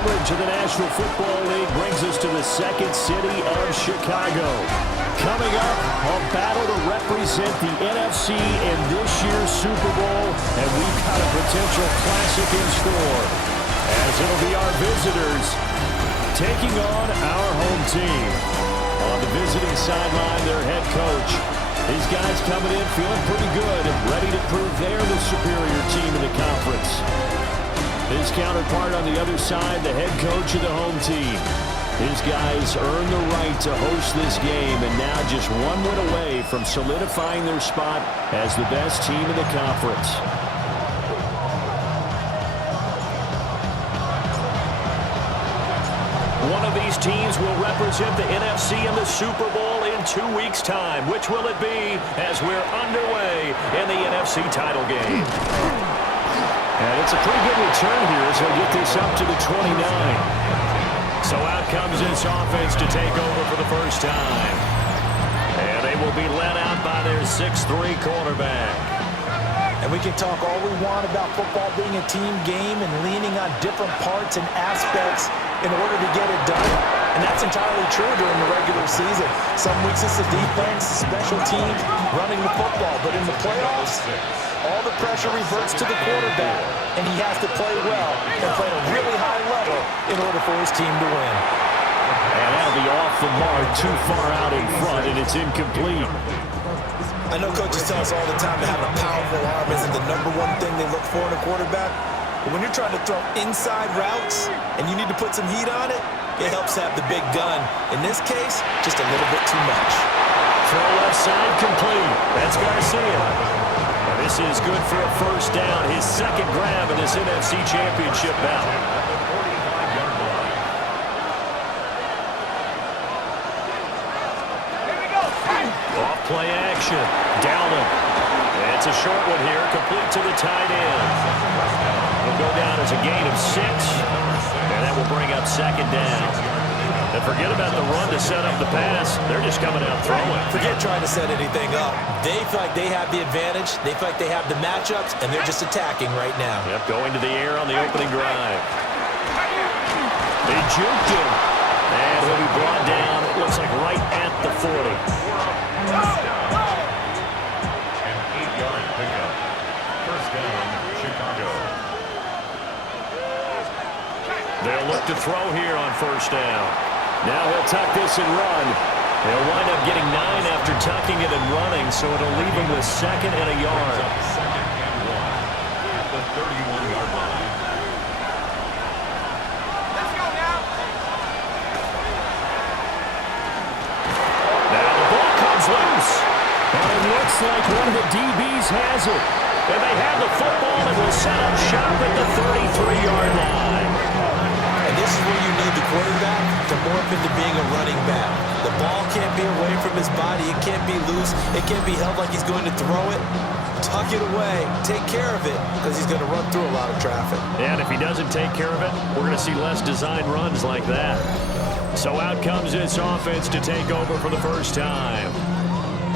coverage of the National Football League brings us to the second city of Chicago. Coming up, a battle to represent the NFC in this year's Super Bowl, and we've got a potential classic in store, as it'll be our visitors taking on our home team. On the visiting sideline, their head coach. These guys coming in feeling pretty good and ready to prove they're the superior team in the conference. His counterpart on the other side, the head coach of the home team. His guys earned the right to host this game, and now just one win away from solidifying their spot as the best team in the conference. One of these teams will represent the NFC in the Super Bowl in 2 weeks' time. Which will it be as we're underway in the NFC title game? And it's a pretty good return here as they'll get this up to the 29. So out comes this offense to take over for the first time. And they will be led out by their 6'3 quarterback. And we can talk all we want about football being a team game and leaning on different parts and aspects in order to get it done. And that's entirely true during the regular season. Some weeks it's the defense, special teams, running the football. But in the playoffs, all the pressure reverts to the quarterback, and he has to play well and play at a really high level in order for his team to win. And that'll be off the mark, too far out in front, and it's incomplete. I know coaches tell us all the time that having a powerful arm isn't the #1 thing they look for in a quarterback. But when you're trying to throw inside routes and you need to put some heat on it, it helps have the big gun. In this case, just a little bit too much. Throw left side complete. That's Garcia. And this is good for a first down. His second grab in this NFC Championship bout. Off play action. Down him. It's a short one here, complete to the tight end. Will go down as a gain of 6, and that will bring up second down. And forget about the run to set up the pass. They're just coming out throwing. Forget trying to set anything up. They feel like they have the advantage. They feel like they have the matchups, and they're just attacking right now. Yep, going to the air on the opening drive. They juked him, and he'll be brought down, it looks like right at the 40. They'll look to throw here on first down. Now he'll tuck this and run. They'll wind up getting 9 after tucking it and running, so it'll leave him with 2nd and a yard. Second and 1 at the 31-yard line. Let's go now. Now the ball comes loose. And it looks like one of the DBs has it. And they have the football and will set up shop at the 33-yard line. And this is where you need the quarterback to morph into being a running back. The ball can't be away from his body. It can't be loose. It can't be held like he's going to throw it. Tuck it away. Take care of it because he's going to run through a lot of traffic. And if he doesn't take care of it, we're going to see less design runs like that. So out comes this offense to take over for the first time.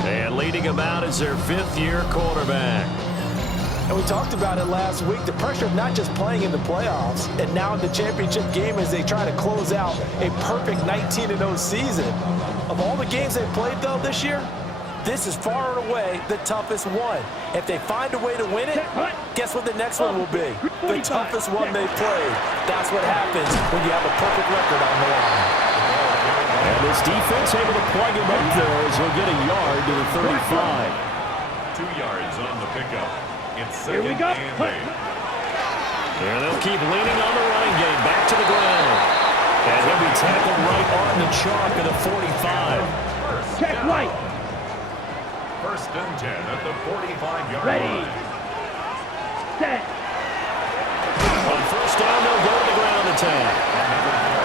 And leading him out is their 5th-year quarterback. And we talked about it last week, the pressure of not just playing in the playoffs and now in the championship game as they try to close out a perfect 19-0 season. Of all the games they played, though, this year, this is far and away the toughest one. If they find a way to win it, guess what the next one will be? The toughest one they played. That's what happens when you have a perfect record on the line. And this defense able to plug him up there as he'll get a yard to the 35. 2 yards on the pickup. It's Here we go. And 8. And they'll keep leaning on the running game. Back to the ground. And he'll be tackled right on the chalk at the 45. Check right. First and 10 at the 45-yard Ready. line. Set. On first down, they'll go to the ground attack.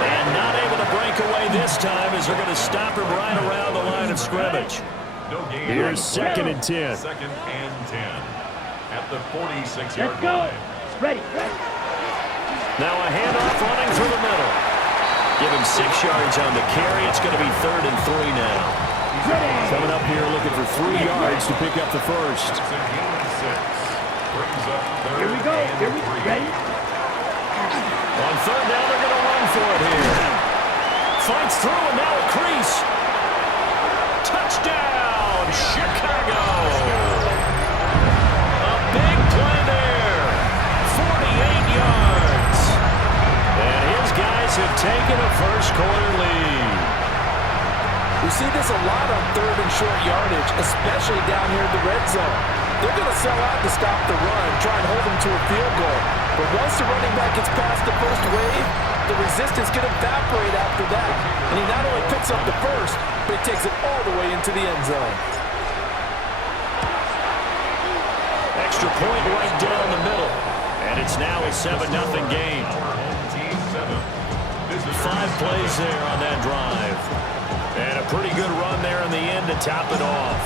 And not able to break away this time as they're going to stop him right around the line of scrimmage. No gain. Here's 2nd and 10. 2nd and 10 at the 46-yard Let's go. line. Ready. Now a handoff running through the middle. Give him 6 yards on the carry. It's going to be 3rd and 3 now. Ready. Coming up here looking for 3 yards to pick up the first. It's a gain of 6. Brings up 3rd Here we go. and Here we 3. ready. On third down, they're going to run for it here. Fights through, and now a crease. Touchdown, Chicago. A big play there. 48 yards. And his guys have taken a first-quarter lead. We see this a lot on third and short yardage, especially down here in the red zone. They're going to sell out to stop the run, try and hold them to a field goal. But once the running back gets past the first wave, the resistance can evaporate after that. And he not only picks up the first, but he takes it all the way into the end zone. Extra point right down the middle. And it's now a 7-0 game. 5 plays there on that drive. And a pretty good run there in the end to top it off.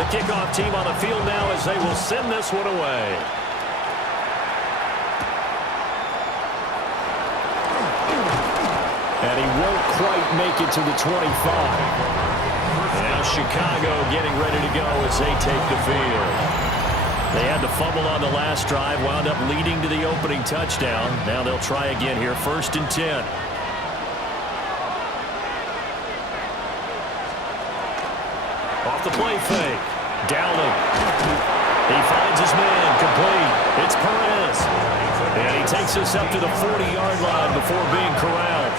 The kickoff team on the field now as they will send this one away. And he won't quite make it to the 25. Now Chicago getting ready to go as they take the field. They had the fumble on the last drive, wound up leading to the opening touchdown. Now they'll try again here, 1st and 10. Off the play fake. Dowling. He finds his man. Complete. It's Perez. And he takes us up to the 40-yard line before being corralled.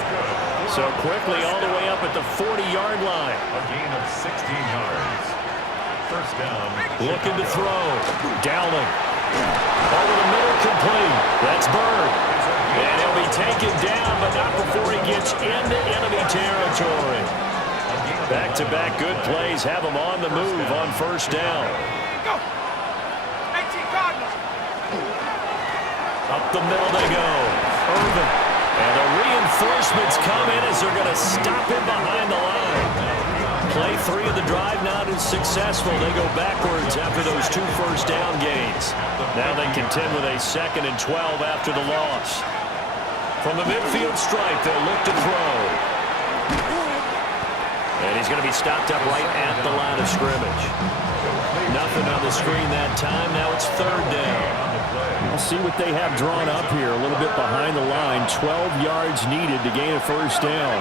So quickly all the way up at the 40-yard line. A gain of 16 yards. First down. Looking to throw. Dowling. Over the middle, complete. That's Bird. And he'll be taken down, but not before he gets into enemy territory. Back-to-back good plays have him on the move on first down. Go! 18 Cardinals! Up the middle they go. Irvin. And the reinforcements come in as they're going to stop him behind the line. Play 3 of the drive not as successful. They go backwards after those 2 first-down gains. Now they contend with a 2nd and 12 after the loss. From the midfield stripe, they'll look to throw. And he's going to be stopped up right at the line of scrimmage. Nothing on the screen that time. Now it's 3rd down. We'll see what they have drawn up here. A little bit behind the line. 12 yards needed to gain a first down.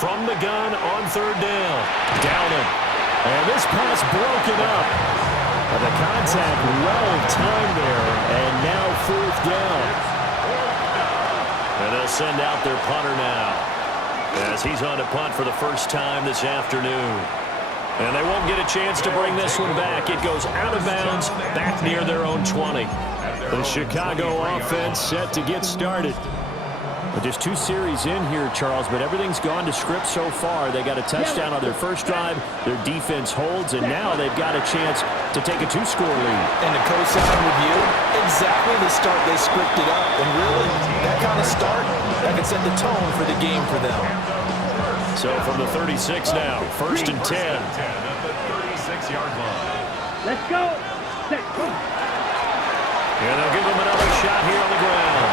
From the gun on 3rd down. Downing. And this pass broken up. And the contact well timed there. And now 4th down. And they'll send out their punter now, as he's on to punt for the first time this afternoon. And they won't get a chance to bring this one back. It goes out of bounds, back near their own 20. The Chicago offense set to get started. But just 2 series in here, Charles, but everything's gone to script so far. They got a touchdown on their first drive. Their defense holds, and now they've got a chance to take a 2-score lead. And to co-sign with you, exactly the start they scripted up. And really, that kind of start, that can set the tone for the game for them. So from the 36 now, 1st and 10. At the 36-yard line. Let's go! Set. And they'll give him another shot here on the ground.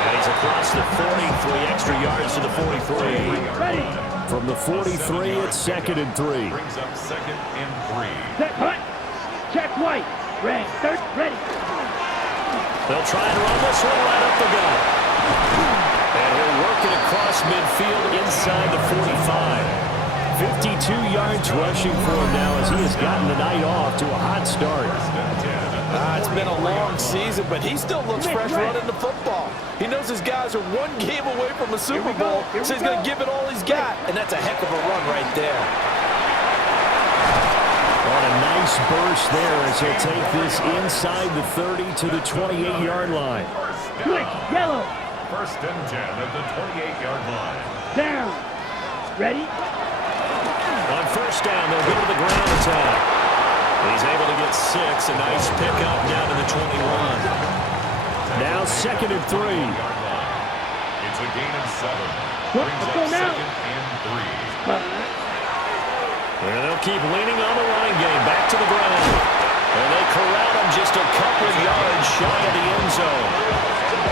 And he's across the 40, 3 extra yards to the 43. Ready! From the 43, it's 2nd and 3. Brings up 2nd and 3. Set. Hunt. Check white. Red. Third. Ready. They'll try and run this one right up the gut. And he'll work it across midfield inside the 45. 52 yards rushing for him now as he has gotten the night off to a hot start. It's been a long season, but he still looks fresh running the football. He knows his guys are 1 game away from a Super Bowl, so he's going to give it all he's got. And that's a heck of a run right there. On a nice burst there as he'll take this inside the 30 to the 28-yard line. Switch. Yellow. 1st and 10 at the 28-yard line. Down. Ready? On first down, they'll go to the ground attack. He's able to get 6. A nice pickup down to the 21. Now 2nd and 3. It's a gain of 7. Brings Let's up go now. 2nd and 3. And they'll keep leaning on the running game. Back to the ground. And they corral him just a couple of yards shy of the end zone.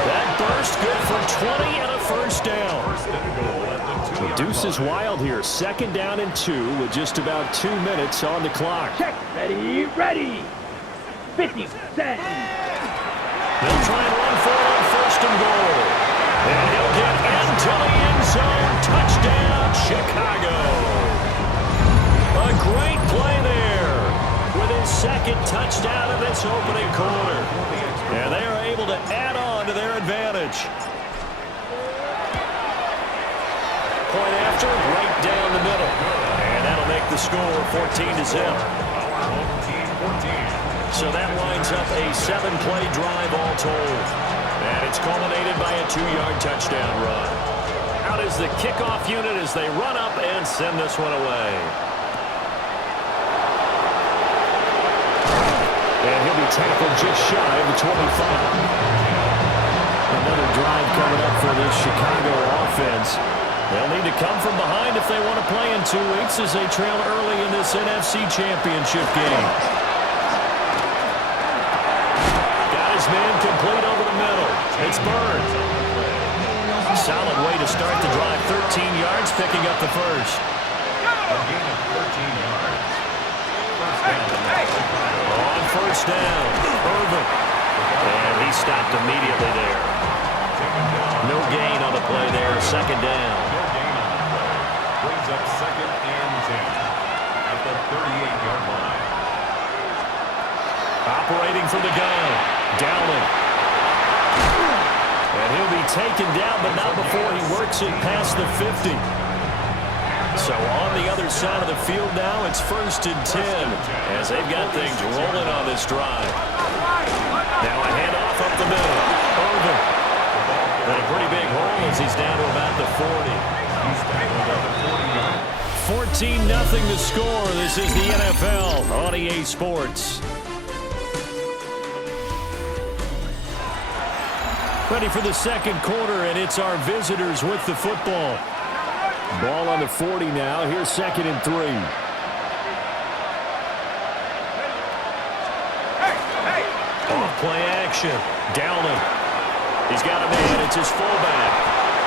That burst good for 20 and a first down. The deuce is wild here. 2nd down and 2 with just about 2 minutes on the clock. Check. Ready. Ready. 50. Set. They'll try and run for it on first and goal. And he'll get into the end zone. Touchdown, Chicago. A great play there with his second touchdown of this opening quarter. And they are able to add on to their advantage. Point after, right down the middle. And that'll make the score 14-0. So that winds up a 7-play drive all told. And it's culminated by a 2-yard touchdown run. Out is the kickoff unit as they run up and send this one away. And he'll be tackled just shy of the 25. Another drive coming up for this Chicago offense. They'll need to come from behind if they want to play in 2 weeks as they trail early in this NFC Championship game. Got his man complete over the middle. It's Bird. Solid way to start the drive. 13 yards, picking up the first. A gain of 13 yards. On first down, Irvin. And he stopped immediately there. No gain on the play there. Second down. No gain on the play. Brings up 2nd and 10 at the 38-yard line. Operating for the gun. Dowling. And he'll be taken down, but not before he works it past the 50. So on the other side of the field now, it's 1st and 10 as they've got things rolling on this drive. Now a handoff up the middle. Irvin. And a pretty big hole as he's down to about the 40. He's down to about the 40 yard. 14-0 to score. This is the NFL on EA Sports. Ready for the second quarter, and it's our visitors with the football. Ball on the 40 now. Here's 2nd and 3. Off play action. Dowling. He's got a man. It's his fullback.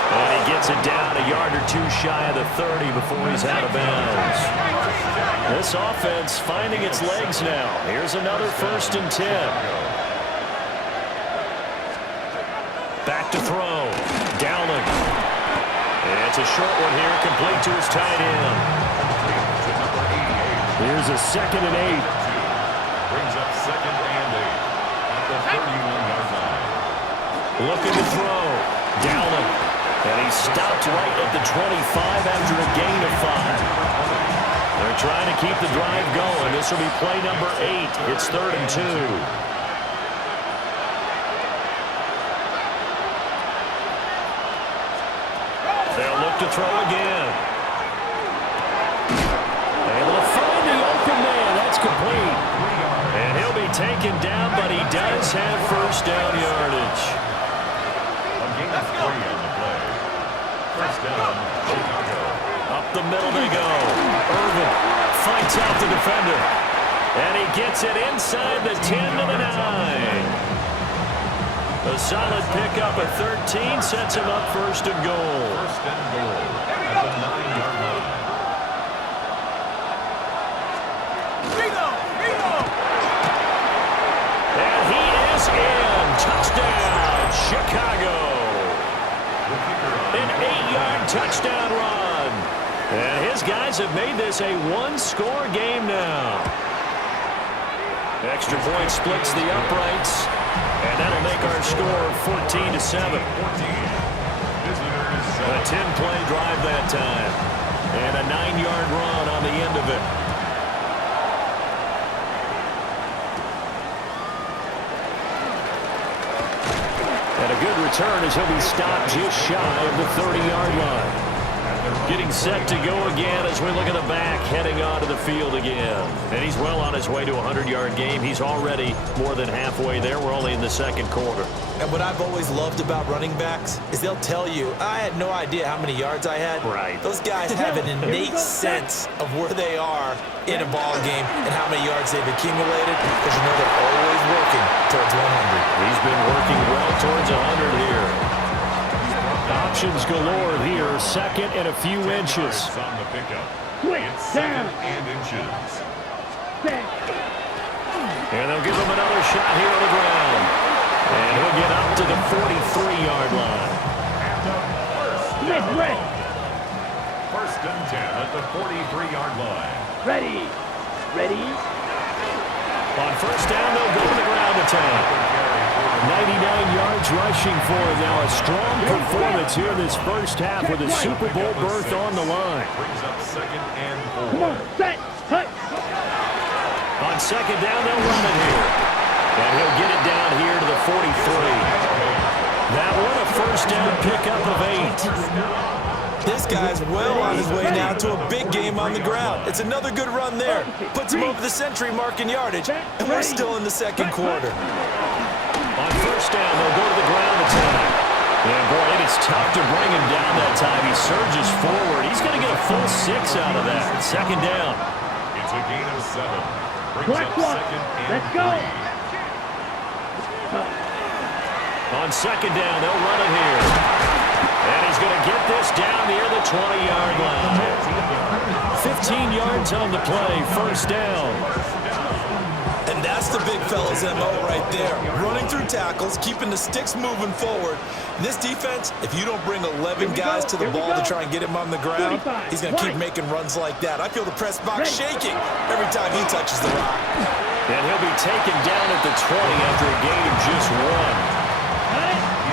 And he gets it down a yard or 2 shy of the 30 before he's out of bounds. This offense finding its legs now. Here's another 1st and 10. Back to throw. Dowling. It's a short one here, complete to his tight end. Here's a 2nd and 8. Brings up 2nd and 8 at the 31-yard line. Looking to throw. Dowling. And he stopped right at the 25 after a gain of 5. They're trying to keep the drive going. This will be play number 8. It's 3rd and 2. They'll look to throw again. Able to find the open man. That's complete. And he'll be taken down, but he does have first down yardage. A gain of 3 on the play. First down, Chicago. Up the middle they go. Irvin fights out the defender. And he gets it inside the 10 to the 9. A solid pickup at 13 sets him up 1st and goal. 1st and goal at the 9-yard line. And he is in. Touchdown, Chicago. An 8-yard touchdown run. And his guys have made this a 1-score game now. Extra point splits the uprights. And that'll make our score 14-7. A 10-play drive that time. And a 9-yard run on the end of it. And a good return as he'll be stopped just shy of the 30-yard line. Getting set to go again as we look at the back, heading onto the field again. And he's well on his way to a 100-yard game. He's already more than halfway there. We're only in the second quarter. And what I've always loved about running backs is they'll tell you, I had no idea how many yards I had. Right. Those guys have an innate sense of where they are in a ball game and how many yards they've accumulated, because you know they're always working towards 100. He's been working well towards 100 here. Options galore here. 2nd and a few inches. On the pickup. Quick, It's down. 2nd and inches. Set. And they'll give him another shot here on the ground. And he'll get up to the 43-yard line. Smith, ready. First and 10 at the 43-yard line. Ready. Ready. On first down, they'll go to the ground attack. 99 yards rushing for him. Now a strong performance here in this first half with a Super Bowl berth on the line. Brings up second and 4. Come on, set, hut. On second down, they'll run it here. And he'll get it down here to the 43. That one a first down pickup of 8. This guy's well on his way now to a big game on the ground. It's another good run there. Puts him over the century mark in yardage, and we're still in the second quarter. On first down, they'll go to the ground attack. And boy, it is tough to bring him down that time. He surges forward. He's going to get a full 6 out of that. Second down. It's a gain of 7. Brings Black up one. second and Let's go. 3. On second down, they'll run it here. And he's going to get this down near the 20-yard line. 15 yards on the play, first down. And that's the big fella's MO right there. Running through tackles, keeping the sticks moving forward. This defense, if you don't bring 11 guys to the ball to try and get him on the ground, he's going to keep making runs like that. I feel the press box shaking every time he touches the rock. And he'll be taken down at the 20 after a gain of just 1.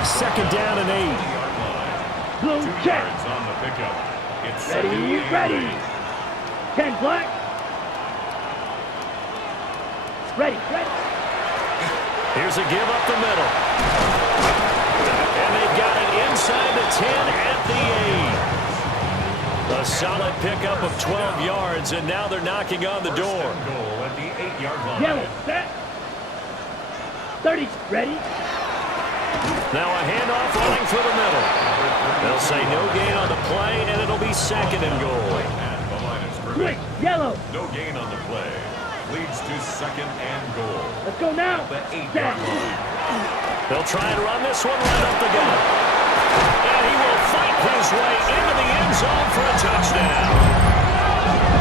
Second down and 8. Blue 2 check. yards on the pickup. It's Ready, second and ready. 8. 10 black. Ready, ready. Here's a give up the middle. And they've got it inside the 10 at the 8. A solid pickup of 12 yards, and now they're knocking on the door. First and goal at the 8-yard line. Yellow, set. 30, ready. Now a handoff running through the middle. They'll say no gain on the play, and it'll be second and goal. At the line of Quick, scrimmage. yellow. No gain on the play. Leads to second and goal. Let's go now. The 8-yard Set. line. They'll try and run this one right up the gut. And he will fight his way into the end zone for a touchdown.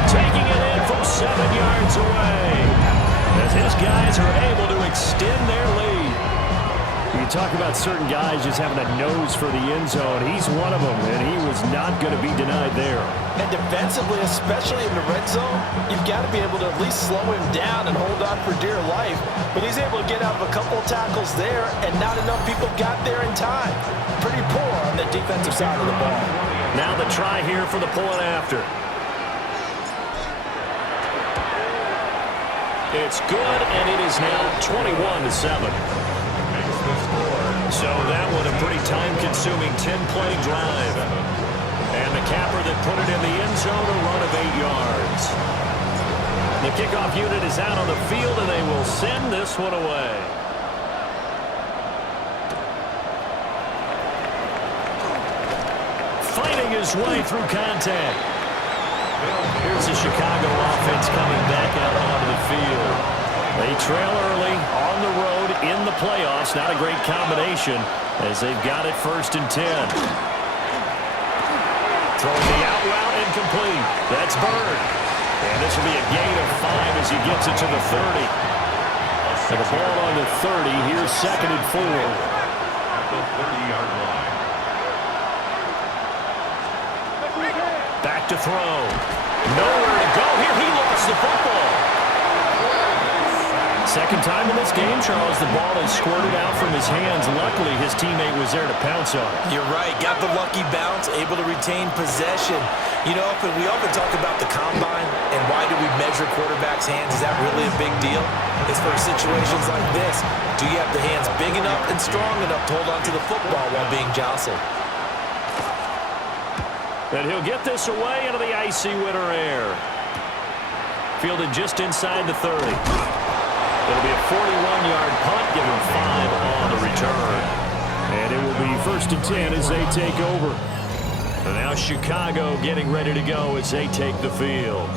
Taking it in from 7 yards away. As his guys are able to extend their lead. You talk about certain guys just having a nose for the end zone. He's one of them, and he was not going to be denied there. And defensively, especially in the red zone, you've got to be able to at least slow him down and hold on for dear life. But he's able to get out of a couple of tackles there, and not enough people got there in time. Pretty poor on the defensive side of the ball. Now the try here for the point after. It's good, and it is now 21-7. So that one a pretty time-consuming 10-play drive. And the capper that put it in the end zone, a run of 8 yards. The kickoff unit is out on the field, and they will send this one away. Fighting his way through contact. Here's the Chicago offense coming back out onto the field. They trail early on the road in the playoffs. Not a great combination as they've got it first and 10. Throwing the out route incomplete. That's Bird. And this will be a gain of 5 as he gets it to the 30. And the ball on the 30. Here's second and 4. At the 30-yard line. Back to throw. Nowhere to go here. He lost the football. Second time in this game, Charles, the ball has squirted out from his hands. Luckily, his teammate was there to pounce on it. You're right. Got the lucky bounce, able to retain possession. You know, we often talk about the combine and why do we measure quarterbacks' hands? Is that really a big deal? It's for situations like this. Do you have the hands big enough and strong enough to hold on to the football while being jostled? And he'll get this away into the icy winter air. Fielded just inside the 30. It'll be a 41-yard punt, give him 5 on the return. And it will be first and 10 as they take over. And now Chicago getting ready to go as they take the field.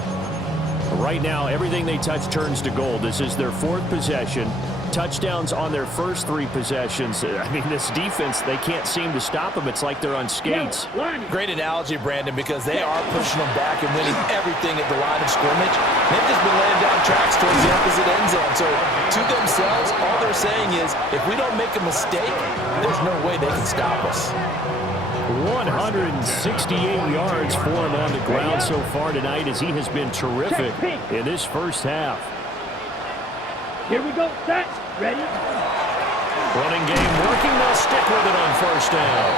Right now, everything they touch turns to gold. This is their 4th possession. touchdowns on their first 3 possessions. I mean, this defense, they can't seem to stop them. It's like they're on skates. Great analogy, Brandon, because they are pushing them back and winning everything at the line of scrimmage. They've just been laying down tracks towards the opposite end zone. So to themselves, all they're saying is, if we don't make a mistake, there's no way they can stop us. 168 yards for him on the ground so far tonight, as he has been terrific in this first half. Here we go. Set. Ready. Running game working. They'll stick with it on first down.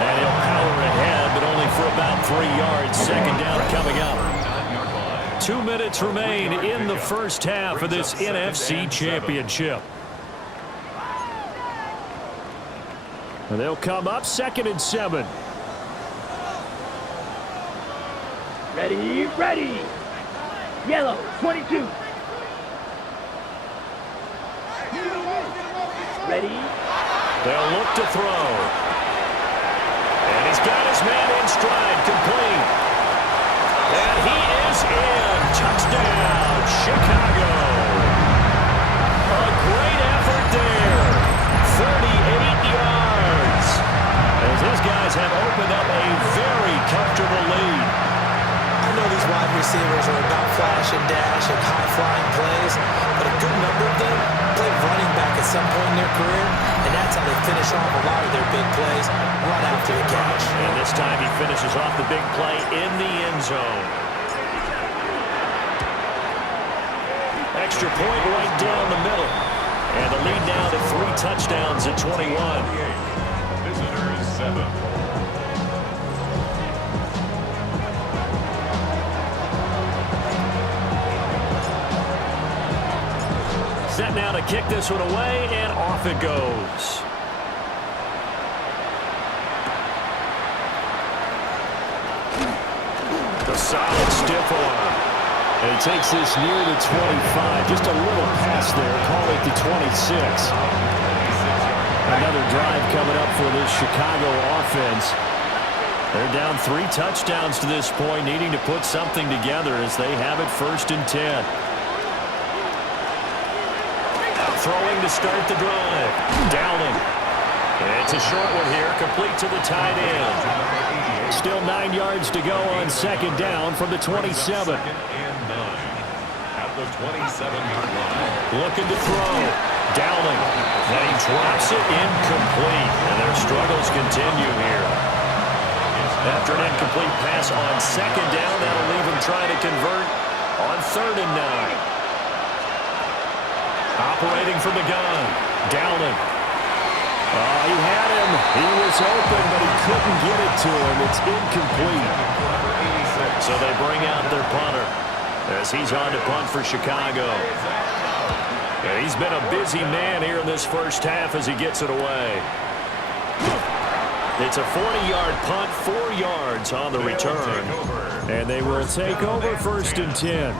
And he'll power ahead, but only for about 3 yards. Second down coming up. 2 minutes remain in the first half of this NFC Championship. And they'll come up 2nd and 7. Ready. Ready. Yellow. 22. Ready. They'll look to throw. And he's got his man in stride, complete. And he is in. Touchdown, Chicago. A great effort there. 38 yards. As his guys have opened up a very comfortable lead. I know these wide receivers are about flash and dash and high-flying plays, but a good number of them play running back at some point in their career, and that's how they finish off a lot of their big plays, run after the catch. And this time he finishes off the big play in the end zone. Extra point right down the middle. And the lead now to 3 touchdowns at 21. Visitors 7. Set now to kick this one away, and off it goes. The solid stiff arm. And he takes this near the 25. Just a little pass there. Call it the 26. Another drive coming up for this Chicago offense. They're down 3 touchdowns to this point, needing to put something together as they have it 1st and 10. Throwing to start the drive. Downing. It's a short one here, complete to the tight end. Still 9 yards to go on 2nd down from the 27. 2nd and 9 at the 27-yard line. Looking to throw. Downing. And he drops it incomplete. And their struggles continue here. After an incomplete pass on 2nd down, that'll leave him trying to convert on 3rd and 9. Operating from the gun. Downing. He had him. He was open, but he couldn't get it to him. It's incomplete. So they bring out their punter as he's on to punt for Chicago. And he's been a busy man here in this first half as he gets it away. It's a 40-yard punt, 4 yards on the return. And they will take over 1st and 10.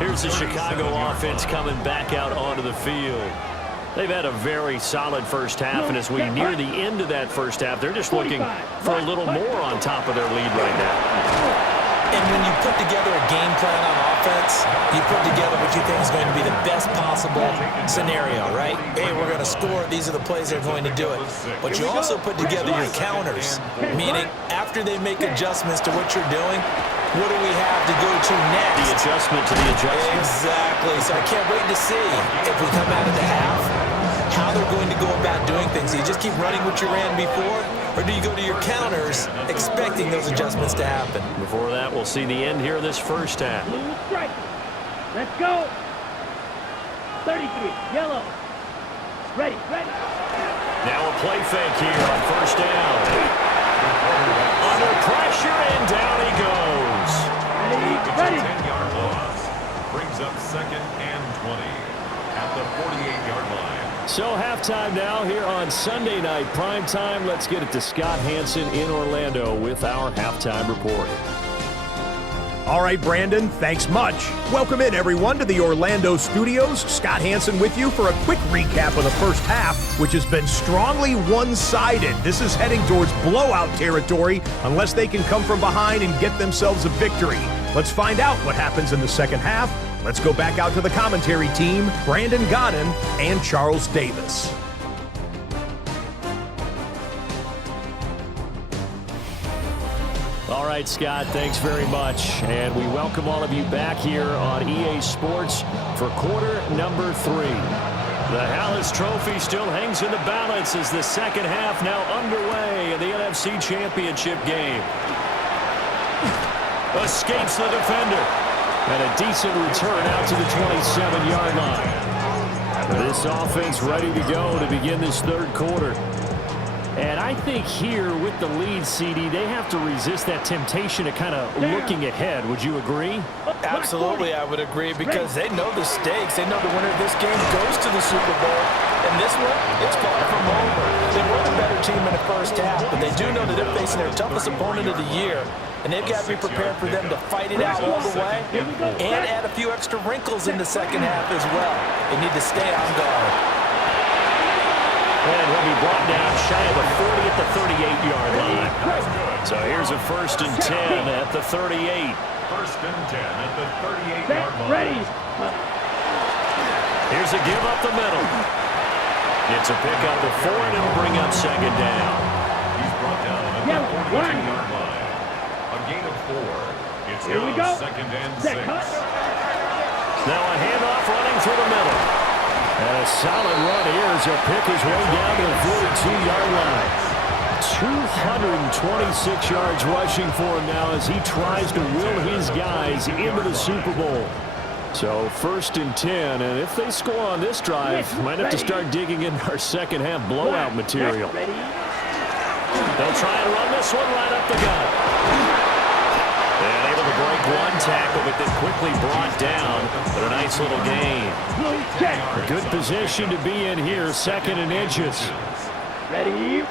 Here's the Chicago offense coming back out onto the field. They've had a very solid first half, and as we near the end of that first half, they're just looking for a little more on top of their lead right now. And when you put together a game plan on offense, you put together what you think is going to be the best possible scenario, right? Hey, we're going to score. These are the plays that are going to do it. But you also put together your counters, meaning after they make adjustments to what you're doing, what do we have to go to next? The adjustment to the adjustment. Exactly. So I can't wait to see if we come out of the half, how they're going to go about doing things. Do you just keep running what you ran before, or do you go to your counters expecting those adjustments to happen? Before that, we'll see the end here of this first half. Blue strike. Let's go. 33. Yellow. Ready. Now a play fake here on 1st down. Under pressure, and down he goes. Ready. 10-yard loss. Brings up 2nd and 20 at the 48-yard line. So halftime now here on Sunday night primetime. Let's get it to Scott Hansen in Orlando with our halftime report. All right, Brandon, thanks much. Welcome in, everyone, to the Orlando studios. Scott Hansen with you for a quick recap of the first half, which has been strongly one-sided. This is heading towards blowout territory unless they can come from behind and get themselves a victory. Let's find out what happens in the second half. Let's go back out to the commentary team, Brandon Godden and Charles Davis. All right, Scott, thanks very much. And we welcome all of you back here on EA Sports for quarter number 3. The Hallis Trophy still hangs in the balance as the second half now underway in the NFC Championship game. Escapes the defender. And a decent return out to the 27-yard line. This offense ready to go to begin this third quarter. And I think here with the lead, CD, they have to resist that temptation of kind of looking ahead. Would you agree? Absolutely, I would agree, because they know the stakes. They know the winner of this game goes to the Super Bowl. And this one, it's far from over. They were the better team in the first half, but they do know that they're facing their toughest opponent of the year. And they've got to be prepared for them to fight it out all the way and add a few extra wrinkles in the second half as well. They need to stay on guard. And he'll be brought down shy of the 40 at the 38-yard line. So here's a 1st and 10 at the 38. 1st and 10 at the 38-yard line. Ready. Here's a give up the middle. It's a pick up the 4 and it'll bring up second down. He's brought down at the 42-yard line. A gain of 4. It's Here we now go. 2nd and 6. Now a handoff running through the middle. And a solid run here as he'll pick his way down to the 42-yard line. 226 yards rushing for him now as he tries to will his guys into the Super Bowl. So 1st and 10, and if they score on this drive, might have to start digging into our second half blowout material. They'll try and run this one right up the gut. And able to break one tackle, but then quickly brought down. But a nice little gain. A good position to be in here, 2nd and inches. Ready.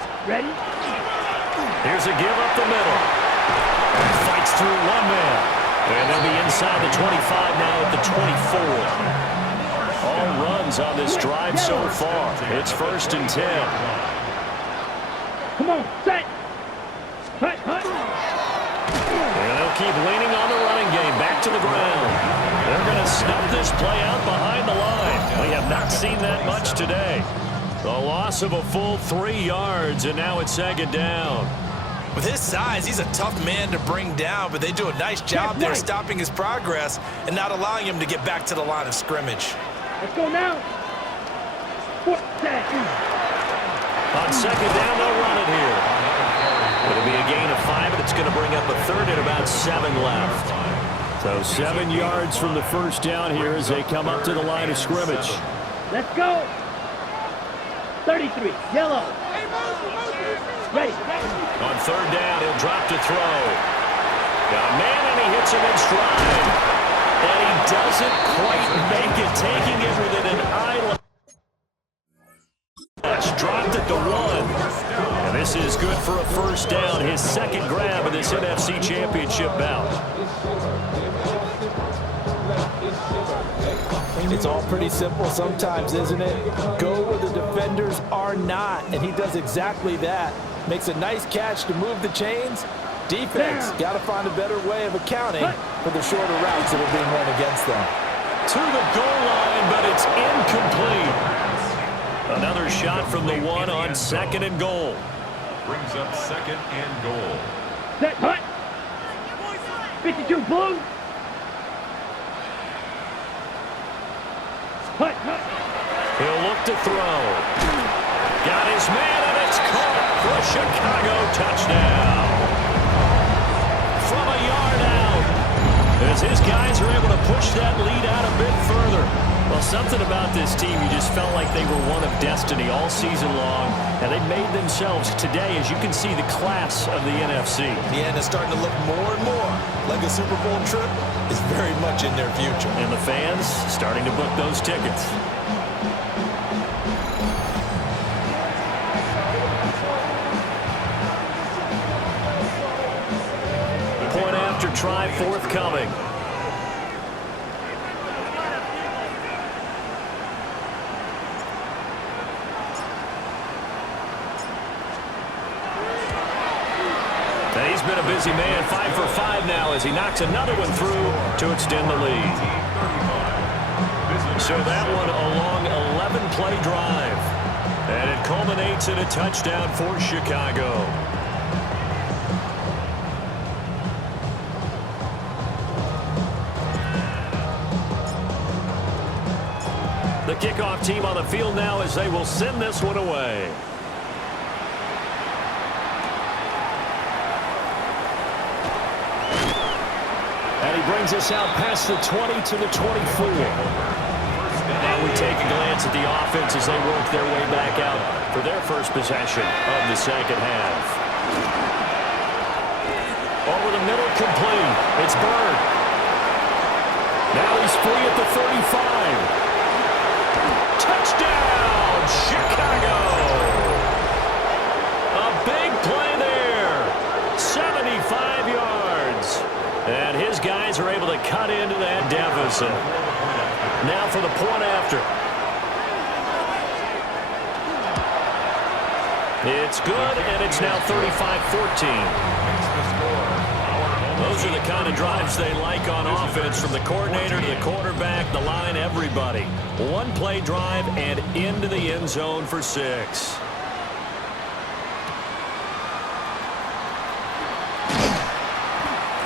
Here's a give up the middle. Fights through one man. And they'll be inside the 25 now at the 24. All runs on this drive so far. It's 1st and 10. Come on, set. Hut. And they'll keep leaning on the running game. Back to the ground. They're going to snub this play out behind the line. We have not seen that much today. The loss of a full 3 yards, and now it's 2nd down. With his size, he's a tough man to bring down, but they do a nice job there stopping his progress and not allowing him to get back to the line of scrimmage. Let's go now. 4th down. On 2nd down, they'll run it here. It'll be a gain of 5, and it's going to bring up a 3rd and about 7 left. So 7 yards from the 1st down here as they come up to the line of scrimmage. Let's go. 33, yellow. Ready. On 3rd down, he'll drop to throw. Got a man, and he hits him in stride. And he doesn't quite make it, taking it within an eye. Dropped at the 1. And this is good for a 1st down. His 2nd grab of this NFC Championship bout. It's all pretty simple sometimes, isn't it? Go where the defenders are not, and he does exactly that. Makes a nice catch to move the chains. Defense got to find a better way of accounting for the shorter routes that are being run against them. To the goal line, but it's incomplete. Another shot from the 1 on 2nd and goal. Brings up 2nd and goal. Set, hut. 52, blue. Hut. He'll look to throw. Got his man, and it's caught for a Chicago touchdown. From a yard out. As his guys are able to push that lead out a bit further. Well, something about this team, you just felt like they were one of destiny all season long, and they made themselves today, as you can see, the class of the NFC. Yeah, and it's starting to look more and more like a Super Bowl trip is very much in their future. And the fans starting to book those tickets. Point after try forthcoming. been a busy man. 5 for 5 now as he knocks another one through to extend the lead. So that one a long 11-play drive. And it culminates in a touchdown for Chicago. The kickoff team on the field now as they will send this one away. And he brings us out past the 20 to the 24. Now we take a glance at the offense as they work their way back out for their first possession of the second half. Over the middle, complete. It's Bird. Now he's free at the 35. Touchdown, Chicago! A big play there. 75 yards. And his guys are able to cut into that deficit. Now for the point after. It's good, and it's now 35-14. Those are the kind of drives they like on offense, from the coordinator to the quarterback, the line, everybody. One play drive and into the end zone for 6.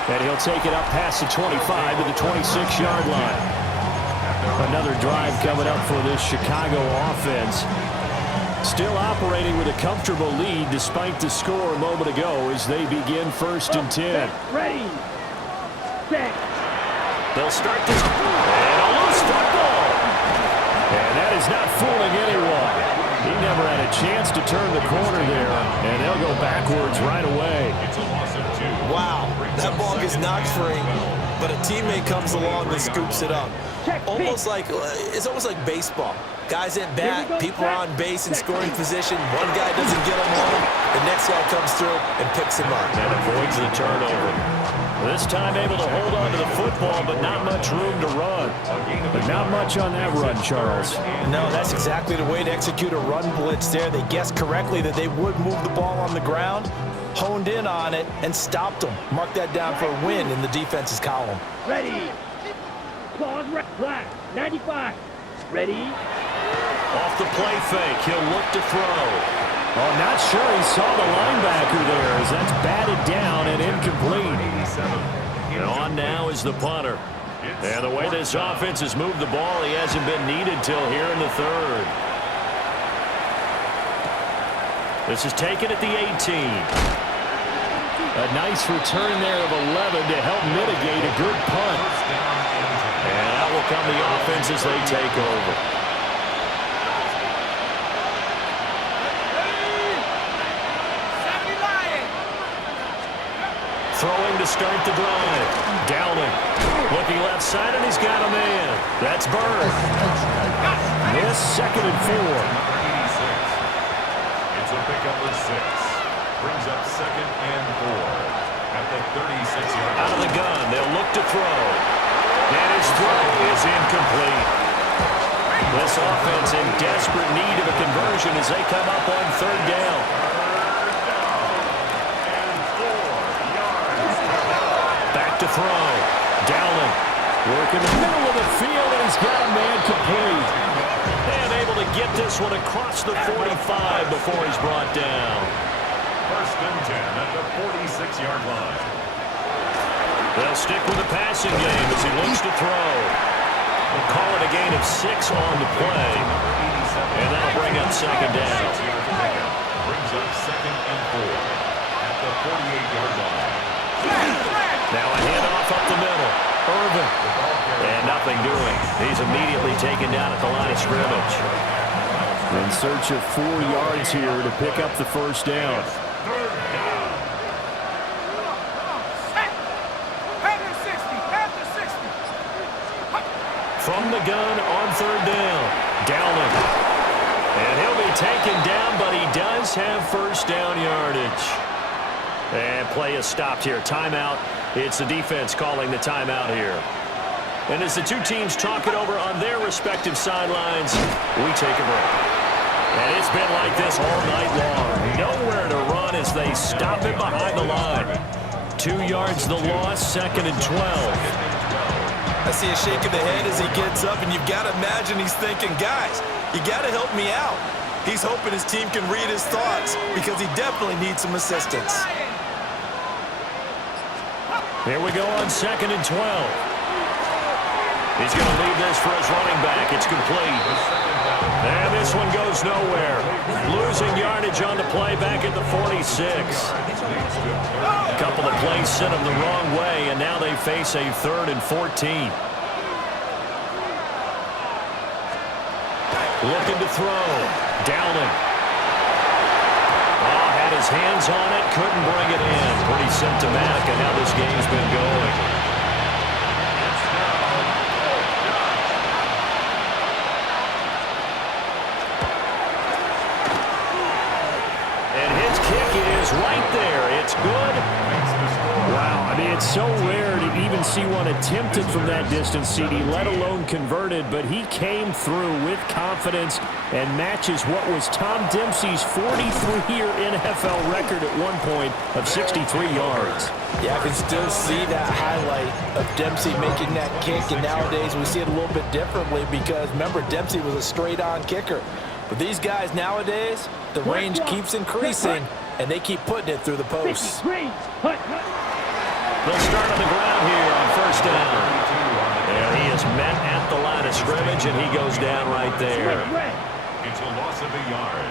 And he'll take it up past the 25 to the 26-yard line. Another drive coming up for this Chicago offense. Still operating with a comfortable lead despite the score a moment ago as they begin 1st and 10. Ready. Set. They'll start this. And a loose football. And that is not fooling anyone. He never had a chance to turn the corner there. And they'll go backwards right away. Wow, that ball gets knocked free, but a teammate comes along and scoops it up. It's almost like baseball. Guys at bat, people are on base in scoring position. One guy doesn't get him home, the next guy comes through and picks him up. And avoids the turnover. This time able to hold on to the football, but not much room to run. But not much on that run, Charles. No, that's exactly the way to execute a run blitz there. They guessed correctly that they would move the ball on the ground, honed in on it, and stopped them. Mark that down for a win in the defense's column. Ready. Pause. Black. 95. Ready. Off the play fake, he'll look to throw. Oh, not sure he saw the linebacker there as that's batted down and incomplete. And on now is the punter. And the way this offense has moved the ball, he hasn't been needed till here in the 3rd. This is taken at the 18. A nice return there of 11 to help mitigate a good punt. And out will come the offense as they take over. Throwing to start the drive. Downing. Looking left side, and he's got a man. That's Bird. This 2nd and 4. It's a pickup of 6. Brings up 2nd and 4. At the 36-yard line. Out of the gun, they'll look to throw. And his throw is incomplete. This offense in desperate need of a conversion as they come up on 3rd down. To throw. Dowling working the middle of the field, and he's got a man complete. And able to get this one across the 45 before he's brought down. 1st and 10 at the 46-yard line. They'll stick with the passing game as he looks to throw. We'll call it a gain of 6 on the play. And that'll bring up 2nd down. Brings up 2nd and 4 at the 48-yard line. Now a handoff up the middle. Irvin. And nothing doing. He's immediately taken down at the line of scrimmage. In search of 4 yards here to pick up the 1st down. From the gun on 3rd down. Dowling. And he'll be taken down, but he does have 1st down yardage. And play is stopped here. Timeout. It's the defense calling the timeout here. And as the two teams talk it over on their respective sidelines, we take a break. And it's been like this all night long. Nowhere to run as they stop it behind the line. 2 yards the loss, 2nd and 12. I see a shake of the head as he gets up, and you've got to imagine he's thinking, guys, you got to help me out. He's hoping his team can read his thoughts because he definitely needs some assistance. Here we go on 2nd and 12. He's going to leave this for his running back. It's complete. And this one goes nowhere. Losing yardage on the play back at the 46. A couple of plays sent him the wrong way, and now they face a 3rd and 14. Looking to throw. Downing. Oh, had his hands on it, couldn't bring it in. Pretty symptomatic of how this game's been going. And his kick is right there. It's good. Wow, I mean, it's so rare to even see one attempted from that distance, CD, let alone converted, but he came through with confidence and matches what was Tom Dempsey's 43-year NFL record at one point of 63 yards. Yeah, I can still see that highlight of Dempsey making that kick, and nowadays we see it a little bit differently because, remember, Dempsey was a straight-on kicker. But these guys nowadays, the range keeps increasing, and they keep putting it through the posts. They'll start on the ground here on 1st down. And he is met at the line of scrimmage, and he goes down right there. It's a loss of a yard.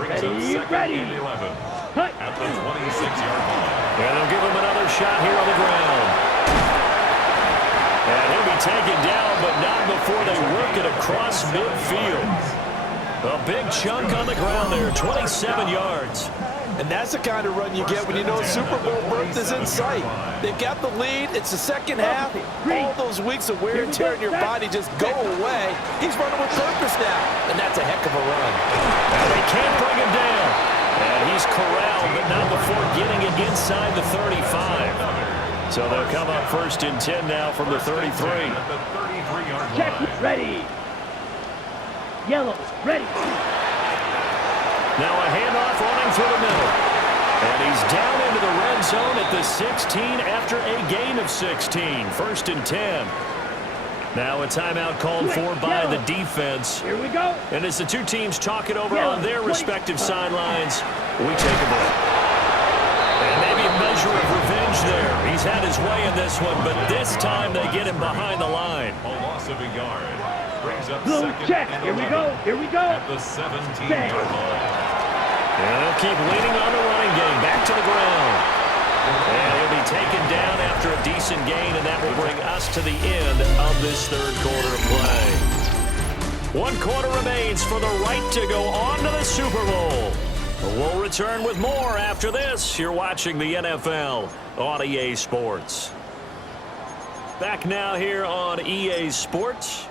Brings up 2nd and 11 at the 26-yard line. And they'll give him another shot here on the ground. And he'll be taken down, but not before they work it across midfield. A big chunk on the ground there, 27 yards. And that's the kind of run you get when you know Super Bowl berth is in sight. They've got the lead. It's the second half. All those weeks of wear and tear in your body just go away. He's running with purpose now, and that's a heck of a run. And they can't bring him down. And he's corralled, but not before getting it inside the 35. So they'll come up 1st and 10 now from the 33. Check it, ready. Yellow, ready. Now a handoff running through the middle. And he's down into the red zone at the 16 after a gain of 16. 1st and 10. Now a timeout called for by the defense. Here we go. And as the two teams talk it over on their respective sidelines, we take a break. And maybe a measure of revenge there. He's had his way in this one, but this time they get him behind the line. A loss of a yard. Brings up Blue 2nd check. and Here we 11 go. Here we go. at the 17-yard line. And they'll keep leaning on the running game. Back to the ground. And he'll be taken down after a decent gain, and that will bring us to the end of this 3rd quarter of play. 1 quarter remains for the right to go on to the Super Bowl. We'll return with more after this. You're watching the NFL on EA Sports. Back now here on EA Sports,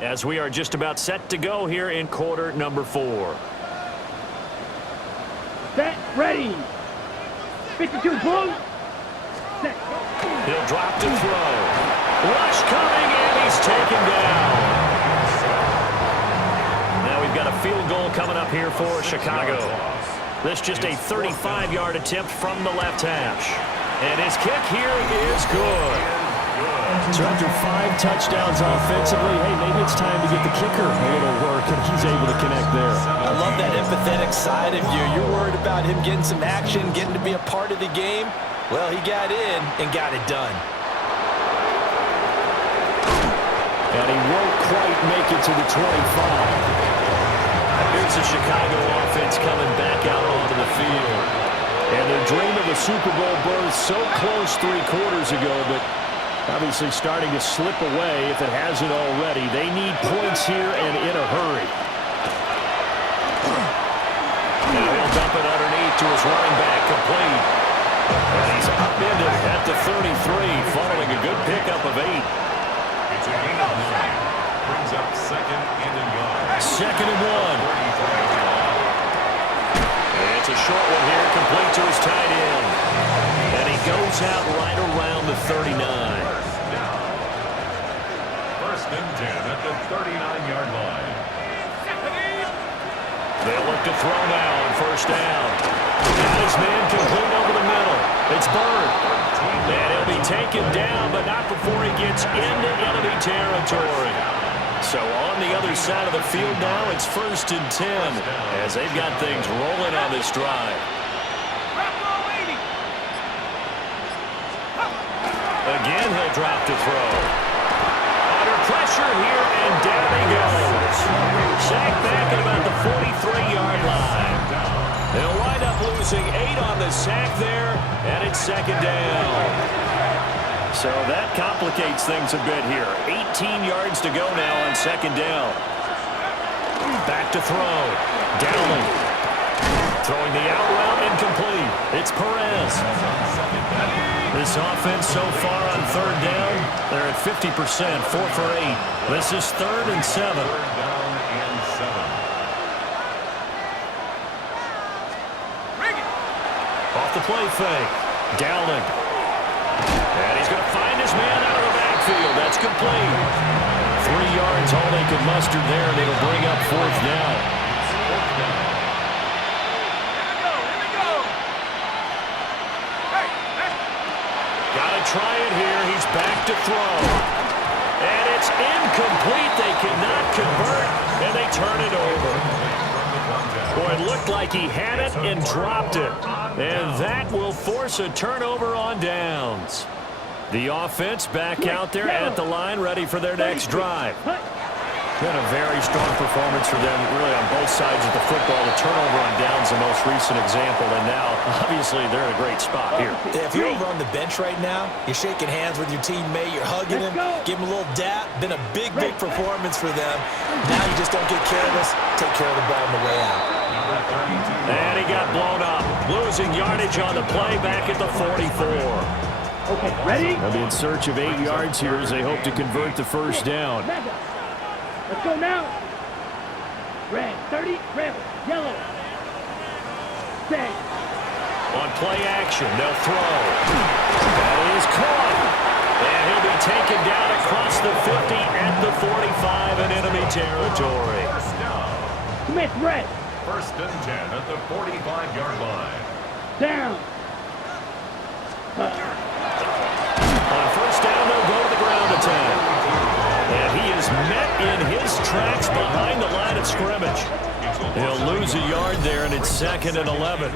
as we are just about set to go here in quarter number 4. Set, ready. 52 blue. Set. He'll drop to throw. Rush coming, and he's taken down. Now we've got a field goal coming up here for Chicago. This just a 35-yard attempt from the left hash. And his kick here is good. So after 5 touchdowns offensively, hey, maybe it's time to get the kicker a little work, and he's able to connect there. I love that empathetic side of you. You're worried about him getting some action, getting to be a part of the game. Well, he got in and got it done. And he won't quite make it to the 25. Here's the Chicago offense coming back out onto the field. And their dream of a Super Bowl berth so close 3 quarters ago, but obviously starting to slip away if it hasn't already. They need points here and in a hurry. And he'll dump it underneath to his running back, complete. And he's up into at the 33, following a good pickup of 8. It's a gain of 9. Brings up 2nd and a yard. 2nd and 1. It's a short one here, complete to his tight end. And he goes out right around the 39. 1st and 10 at the 39-yard line. They'll look to throw now on 1st down. Got his man complete over the middle. It's Bird. And he'll be taken down, but not before he gets into enemy territory. So on the other side of the field now, it's 1st and 10 as they've got things rolling on this drive. Again, he'll drop to throw. Under pressure here, and down he goes. Sacked back at about the 43-yard line. They'll wind up losing 8 on the sack there, and it's 2nd down. So that complicates things a bit here. 18 yards to go now on 2nd down. Back to throw. Dowling. Throwing the out route incomplete. It's Perez. This offense so far on 3rd down, they're at 50%, 4 for 8. This is 3rd and 7. 3rd down and 7. Off the play fake. Dowling. And he's going to find his man out of the backfield. That's complete. 3 yards, all they could muster there, and it'll bring up 4th down. Try it here. He's back to throw. And it's incomplete. They cannot convert, and they turn it over. Boy, it looked like he had it and dropped it. And that will force a turnover on downs. The offense back out there at the line, ready for their next drive. Been a very strong performance for them, really, on both sides of the football. The turnover on downs, the most recent example, and now, obviously, they're in a great spot here. If you're over on the bench right now, you're shaking hands with your teammate, you're hugging him, give him a little dap. Been a big performance for them. Now you just don't get careless. Take care of the ball on the way out. And he got blown up. Losing yardage on the play back at the 44. Okay, ready? They'll be in search of 8 yards here as they hope to convert the 1st down. Let's go now. Red, 30, red, yellow. Set. On play action, they'll throw. That is caught. And he'll be taken down across the 50 at the 45 in enemy territory. Smith, red. 1st and 10 at the 45-yard line. Down. On 1st down, they'll go to the ground attack. And he is met in his tracks behind the line of scrimmage. He'll lose a yard there, and it's 2nd and 11.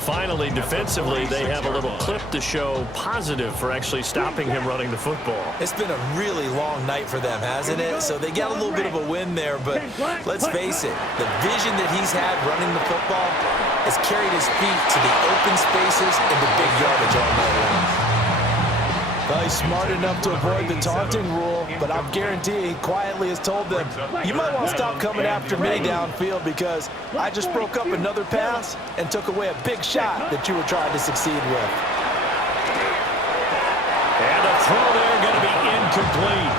Finally, defensively, they have a little clip to show positive for actually stopping him running the football. It's been a really long night for them, hasn't it? So they got a little bit of a win there, but let's face it, the vision that he's had running the football has carried his feet to the open spaces and the big yardage all night long. Well, he's smart enough to avoid the taunting rule, but I'm guaranteeing he quietly has told them, you might want to stop coming after me downfield because I just broke up another pass and took away a big shot that you were trying to succeed with. And a throw there going to be incomplete.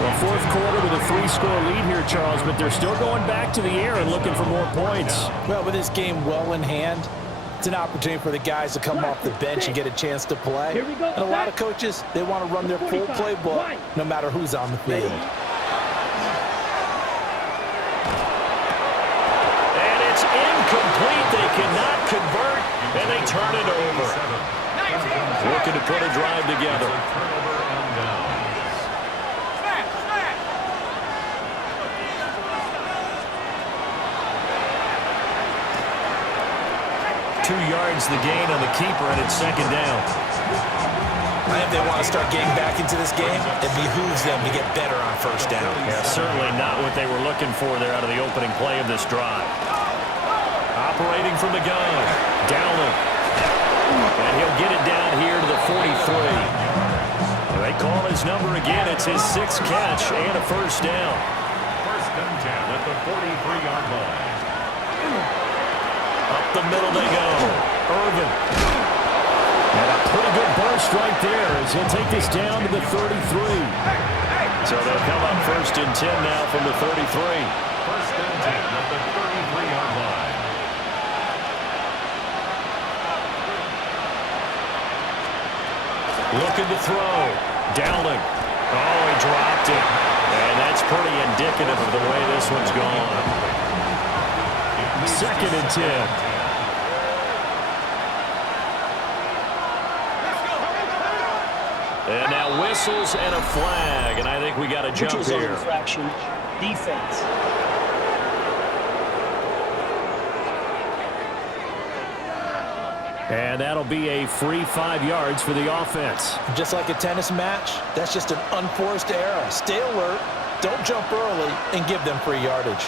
Well, 4th quarter with a 3-score lead here, Charles, but they're still going back to the air and looking for more points. Well, with this game well in hand, it's an opportunity for the guys to come off the bench and get a chance to play. And a lot of coaches, they want to run their full playbook no matter who's on the field. And it's incomplete. They cannot convert, and they turn it over. Looking to put a drive together. Turnover on downs. 2 yards the gain on the keeper, and it's 2nd down. And if they want to start getting back into this game, it behooves them to get better on 1st down. Yeah, certainly not what they were looking for there out of the opening play of this drive. Operating from the gun, Dowling. And he'll get it down here to the 43. They call his number again. It's his 6th catch and a 1st down. 1st and 10 at the 43-yard line. Up the middle they go. Irvin. And a pretty good burst right there as he'll take this down to the 33. So they'll come up 1st and 10 now from the 33. 1st and 10 at the 33-yard line. Looking to throw. Dowling. Oh, he dropped it. And that's pretty indicative of the way this one's gone. 2nd and 10. And now whistles and a flag, and I think we got a jump here. Infraction, defense. And that'll be a free 5 yards for the offense. Just like a tennis match, that's just an unforced error. Stay alert, don't jump early, and give them free yardage.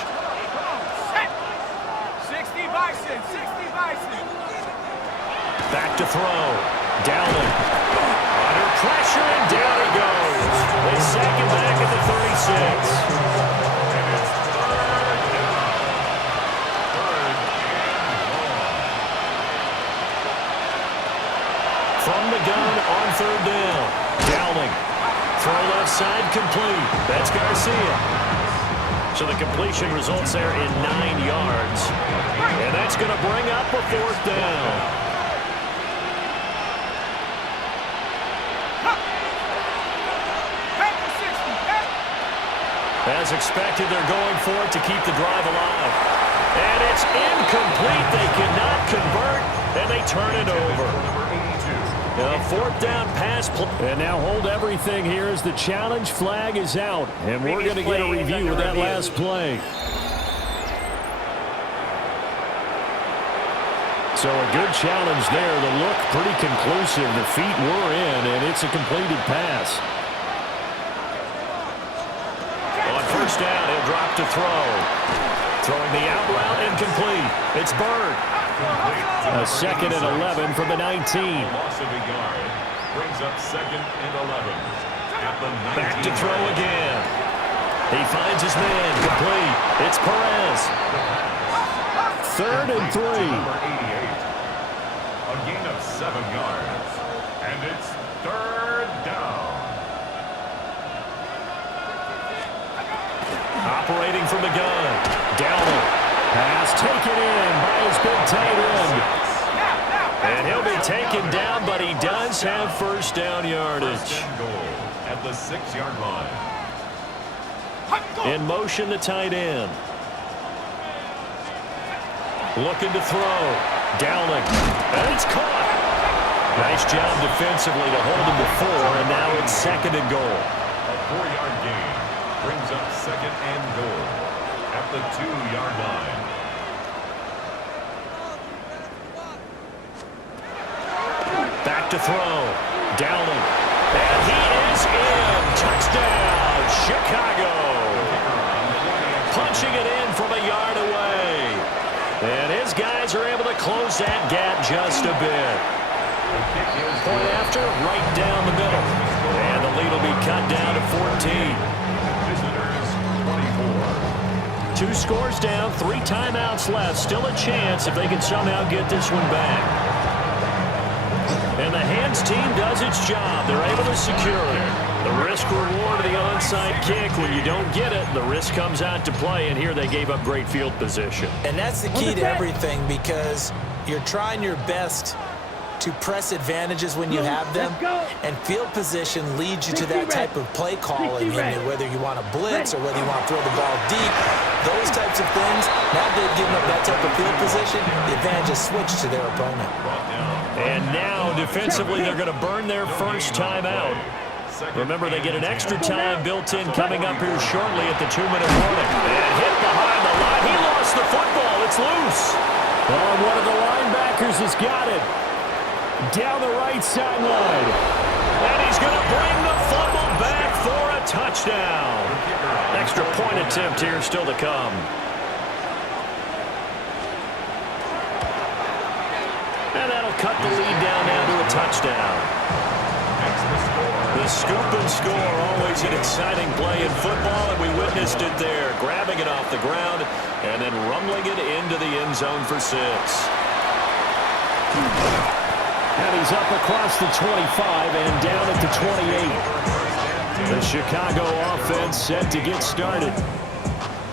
60 Bison, 60 Bison. Back to throw. Downing. Under pressure, and down he goes. They sack him back at the 36. From the gun on 3rd down. Downing. Throw left side complete. That's Garcia. So the completion results there in 9 yards. And that's going to bring up a 4th down. As expected, they're going for it to keep the drive alive. And it's incomplete. They cannot convert, and they turn it over. A 4th down pass play. And now hold everything here as the challenge flag is out. And we're going to get a review of that last play. So a good challenge there. The look pretty conclusive. The feet were in, and it's a completed pass. On 1st down, he'll drop to throw. Throwing the out route incomplete. It's Bird. A 2nd and 11 from the 19. Loss of a yard brings up 2nd and 11 at the 19. Back to throw again. He finds his man. Complete. It's Perez. 3rd and 3. Number 88. A gain of 7 yards. And it's 3rd down. Operating from the gun. Downing. Pass taken in by his big tight end. And he'll be taken down, but he does have 1st down yardage. 1st and goal at the 6-yard line. In motion, the tight end. Looking to throw. Downing. And it's caught. Nice job defensively to hold him to 4, and now it's 2nd and goal. A 4-yard gain brings up 2nd and goal at the 2-yard line. Back to throw. Downing. And he is in. Touchdown, Chicago. Punching it in from a yard away. And his guys are able to close that gap just a bit. Point after, right down the middle. And the lead will be cut down to 14. Visitors 24. 2 scores down, 3 timeouts left. Still a chance if they can somehow get this one back. And the hands team does its job. They're able to secure it. The risk-reward of the onside kick, when you don't get it, the risk comes out to play, and here they gave up great field position. And that's the key to everything, because you're trying your best to press advantages when you have them, and field position leads you to that type of play calling, whether you want to blitz or whether you want to throw the ball deep, those types of things. Now they've given up that type of field position, the advantage is switched to their opponent. And now defensively they're going to burn their 1st time out. Remember, they get an extra time built in coming up here shortly at the 2-minute warning. And hit behind the line. He lost the football. It's loose. Oh, one of the linebackers has got it. Down the right sideline. And he's going to bring the fumble back for a touchdown. Extra point attempt here still to come. And that'll cut the lead down now to a touchdown. The scoop and score, always an exciting play in football, and we witnessed it there. Grabbing it off the ground and then rumbling it into the end zone for 6. And he's up across the 25 and down at the 28. The Chicago offense set to get started.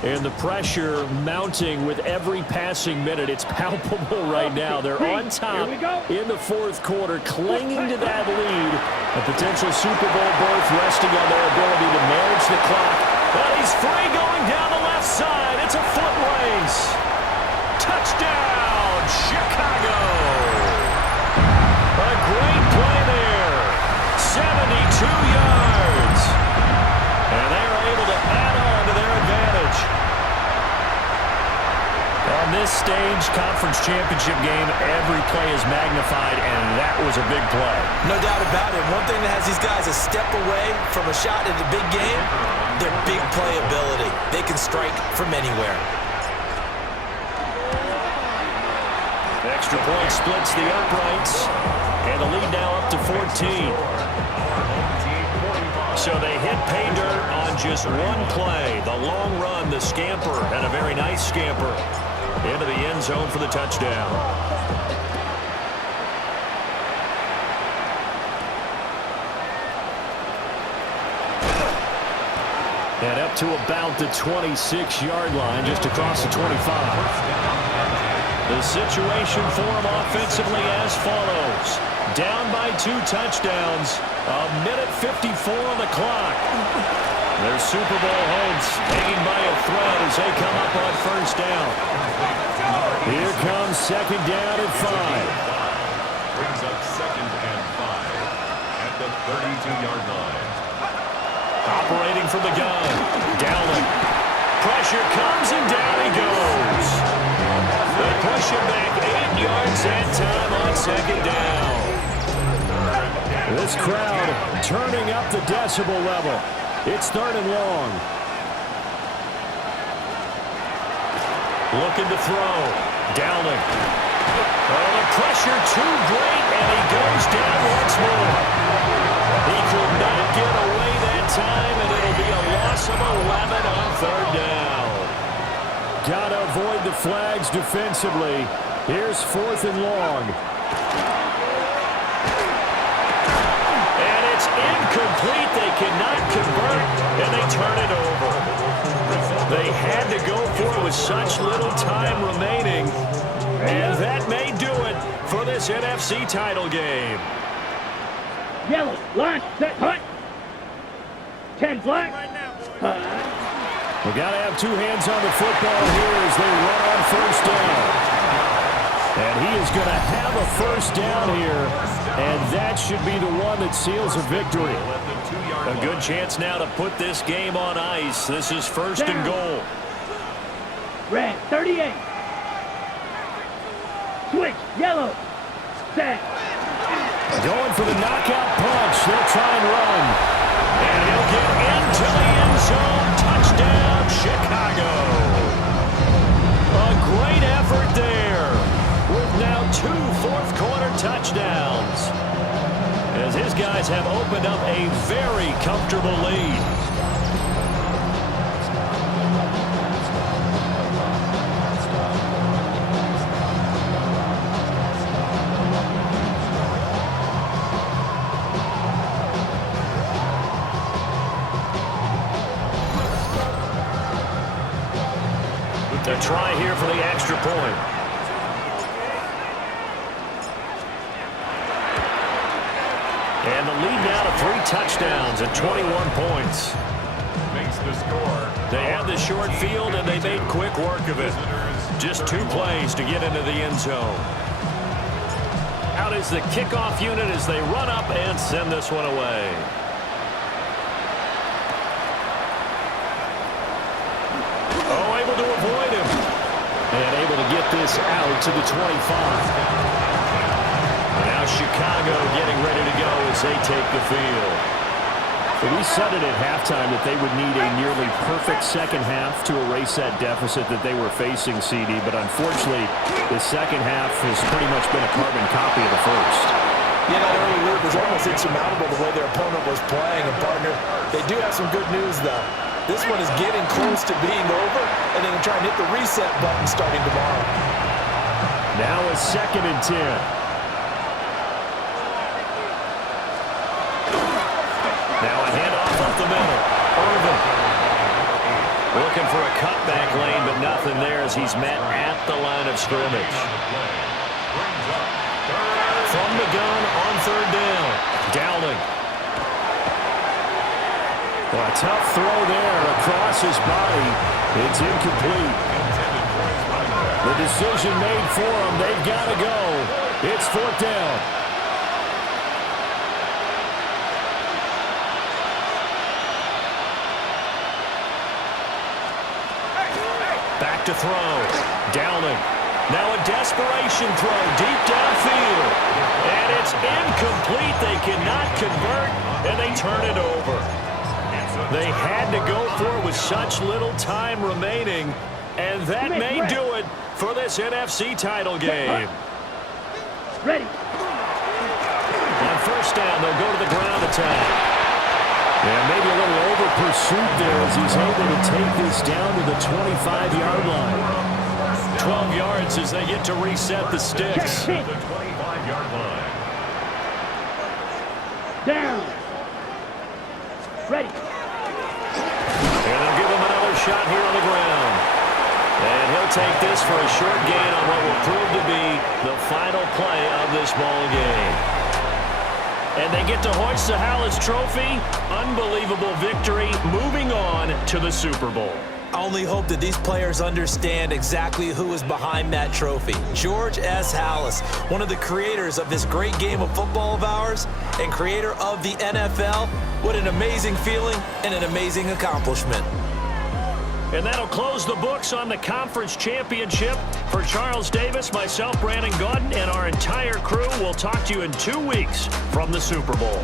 And the pressure mounting with every passing minute. It's palpable right now. They're on top in the 4th quarter, clinging to that lead. A potential Super Bowl berth resting on their ability to manage the clock. But he's free going down the left side. It's a foot race. Touchdown, Chicago. A great play there. 72 this stage, conference championship game, every play is magnified, and that was a big play. No doubt about it. One thing that has these guys a step away from a shot in the big game, their big play ability. They can strike from anywhere. Extra point splits the uprights, and the lead now up to 14. So they hit pay dirt on just one play. The long run, the scamper, and a very nice scamper into the end zone for the touchdown. And up to about the 26-yard line, just across the 25. The situation for him offensively as follows. Down by 2 touchdowns. A minute 54 on the clock. Their Super Bowl hopes hanging by a thread as they come up on first down. Here comes second down and 5. Brings up second and 5 at the 32-yard line. Operating from the gun. Dowling. Pressure comes and down he goes. They push him back 8 yards that time on second down. This crowd turning up the decibel level. It's third and long. Looking to throw. Dowling. Oh, the pressure too great, and he goes down once more. He could not get away that time, and it'll be a loss of 11 on third down. Got to avoid the flags defensively. Here's fourth and long. And it's incomplete. They cannot convert, and they turn it over. They had to go for it with such little time remaining, and that may do it for this NFC title game. Yellow, line, set, hut. 10 black. We got to have 2 hands on the football here as they run on first down. And he is going to have a first down here, and that should be the one that seals a victory. A good chance now to put this game on ice. This is first and goal. Red, 38. Switch, yellow, set. Going for the knockout punch. They'll try and run. And he'll get into the end zone. Touchdown, Chicago. A great effort there with now 2 fourth-quarter touchdowns as his guys have opened up a very comfortable lead. A try here for the extra point. And the lead now to 3 touchdowns and 21 points. Makes the score. They had the short field, and they made quick work of it. Just 2 plays to get into the end zone. Out is the kickoff unit as they run up and send this one away. Oh, able to avoid him. And able to get this out to the 25. And now Chicago getting ready to go as they take the field. So we said it at halftime that they would need a nearly perfect second half to erase that deficit that they were facing, CD. But unfortunately, the second half has pretty much been a carbon copy of the first. Yeah, that early lead was almost insurmountable the way their opponent was playing. And, partner, they do have some good news, though. This one is getting close to being over, and they can try and hit the reset button starting tomorrow. Now a second and 10. Now a handoff up the middle. Irvin looking for a cutback lane, but nothing there as he's met at the line of scrimmage. From the gun on third down. Dowling. Well, a tough throw there across his body. It's incomplete. The decision made for them. They've got to go. It's fourth down. Back to throw. Downing. Now a desperation throw deep downfield. And it's incomplete. They cannot convert, and they turn it over. They had to go for it with such little time remaining, and that may do it for this NFC title game. Ready. On first down, they'll go to the ground attack. And maybe a little over pursuit there as he's able to take this down to the 25-yard line. 12 yards as they get to reset the sticks. The 25-yard line. Down. Ready. And they'll give him another shot here on the ground. And he'll take this for a short gain on what will prove to be the final play of this ball game. And they get to hoist the Hallis Trophy. Unbelievable victory, moving on to the Super Bowl. I only hope that these players understand exactly who is behind that trophy. George S. Hallis, one of the creators of this great game of football of ours and creator of the NFL. What an amazing feeling and an amazing accomplishment. And that'll close the books on the conference championship. For Charles Davis, myself, Brandon Gaudin, and our entire crew, we'll talk to you in 2 weeks from the Super Bowl.